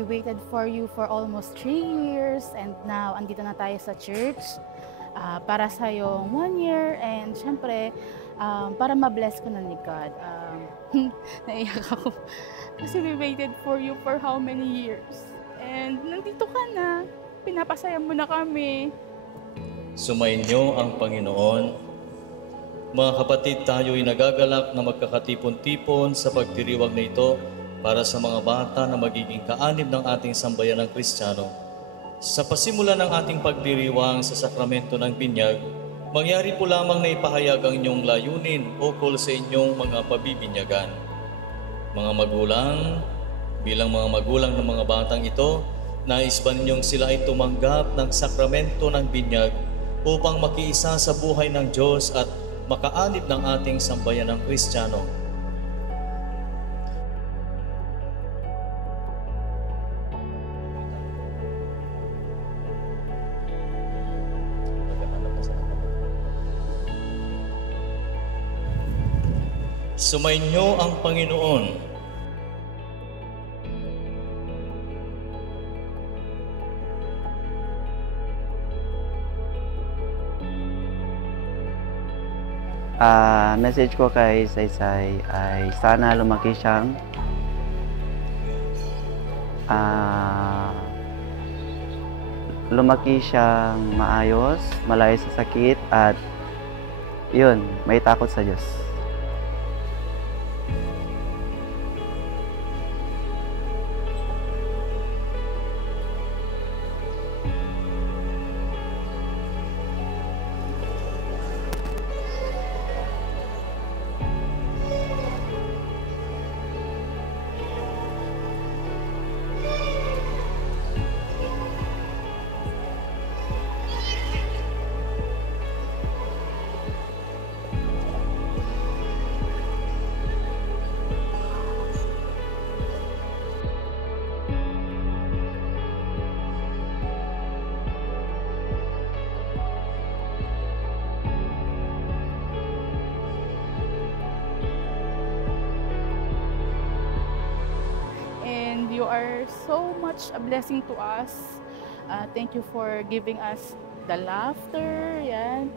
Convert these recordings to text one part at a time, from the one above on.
we waited for you for almost 3 years and now andito na tayo sa church para sa yung 1 year and syempre para ma-bless ko na ni God. Naiyak ako kasi we waited for you for how many years and nandito ka na, pinapasaya mo na kami. Sumainyo ang Panginoon. Mga kapatid, tayo'y nagagalak na magkakatipon-tipon sa pagdiriwang na ito para sa mga bata na magiging kaanib ng ating sambayanang Kristiyano. Sa pasimula ng ating pagdiriwang sa sakramento ng binyag, mangyari po lamang na ipahayag ang inyong layunin ukol sa inyong mga pabibinyagan. Mga magulang, bilang mga magulang ng mga batang ito, nais ba ninyong sila ay tumanggap ng sakramento ng binyag upang makiisa sa buhay ng Diyos at makaanib ng ating sambayanang Kristiyano? Sumainyo ang Panginoon. Message ko kay Saysay ay sana lumaki siyang maayos, malayo sa sakit at yun, may takot sa Diyos. You are so much a blessing to us. Thank you for giving us the laughter, yan.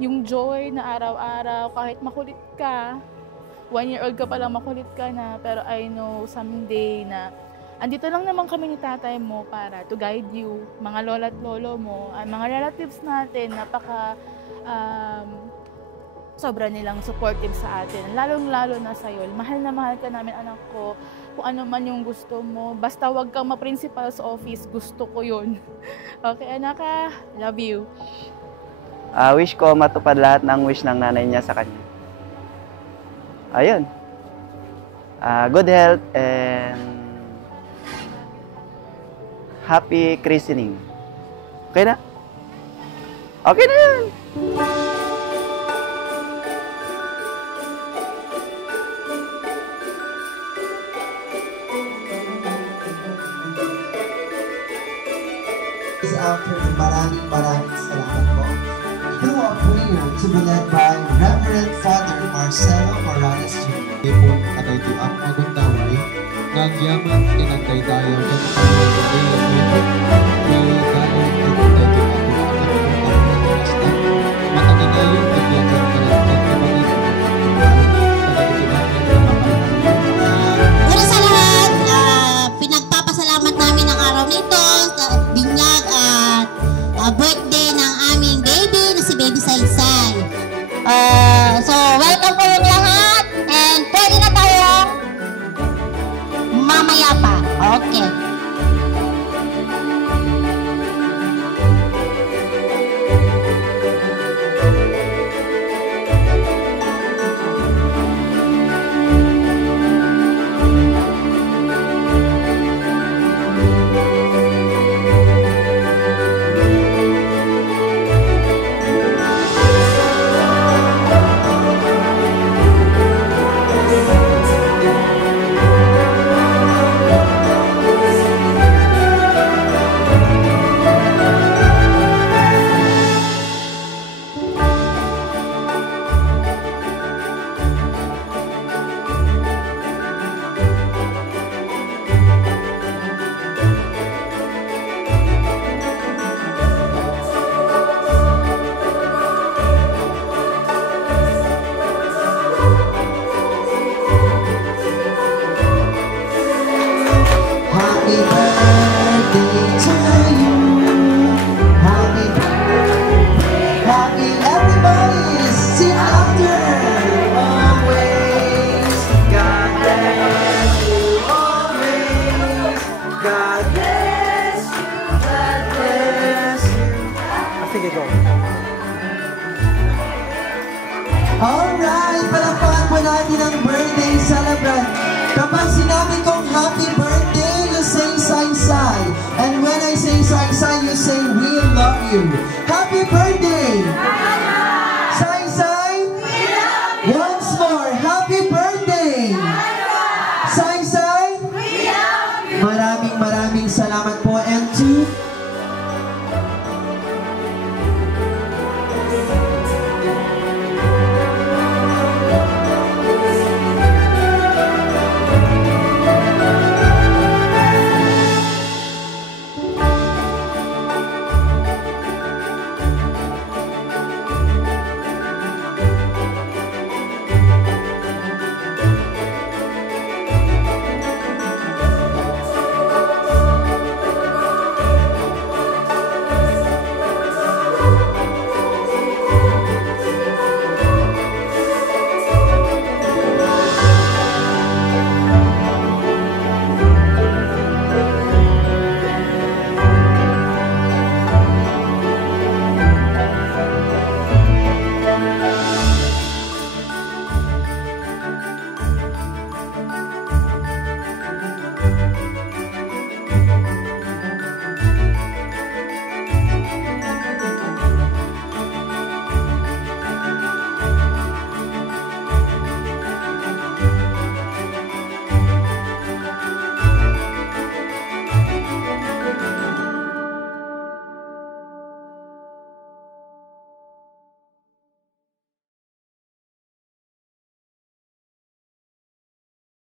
Yung joy na araw-araw, kahit makulit ka, 1-year-old ka pa lang, makulit ka na, pero I know someday na andito lang naman kami ni tatay mo para to guide you, mga lola at lolo mo, mga relatives natin, sobra nilang supportive sa atin, lalong-lalo na sa'yo. Mahal na mahal ka namin, anak ko. Kung ano man yung gusto mo, basta wag kang ma-principal sa office, gusto ko yun. Okay, anak ka? Love you. Wish ko matupad lahat ng wish ng nanay niya sa kanya. Ayun. Good health and happy christening. Okay na? Okay na yan! Maraming salamat po. Do a prayer to be led by Reverend Father Marcelo Morales Jr. Ipon katay ang maguntaway, nagyaman kinagtay-tayo ng Una sa lahat, pinagpapasalamat namin ang araw nito sa binyag at birthday ng aming baby na si Baby Saysay. So, welcome po yung lahat and pwede na tayong mamaya pa. Okay. Alright, palakpakan po natin ang birthday celebrant. Kapag sinabi kong happy birthday, you say Sai. And when I say Sai, you say we love you. Happy birthday!